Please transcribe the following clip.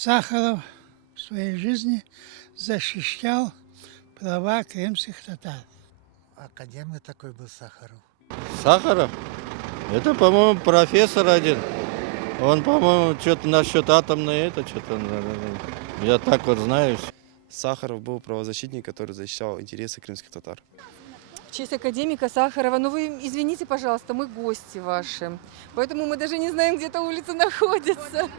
Сахаров в своей жизни защищал права крымских татар. Академик такой был Сахаров. Сахаров? Это, по-моему, профессор один. Он, по-моему, что-то насчет атомной, это что-то, я так вот знаю. Сахаров был правозащитник, который защищал интересы крымских татар. В честь академика Сахарова. Ну вы извините, пожалуйста, мы гости ваши. Поэтому мы даже не знаем, где эта улица находится.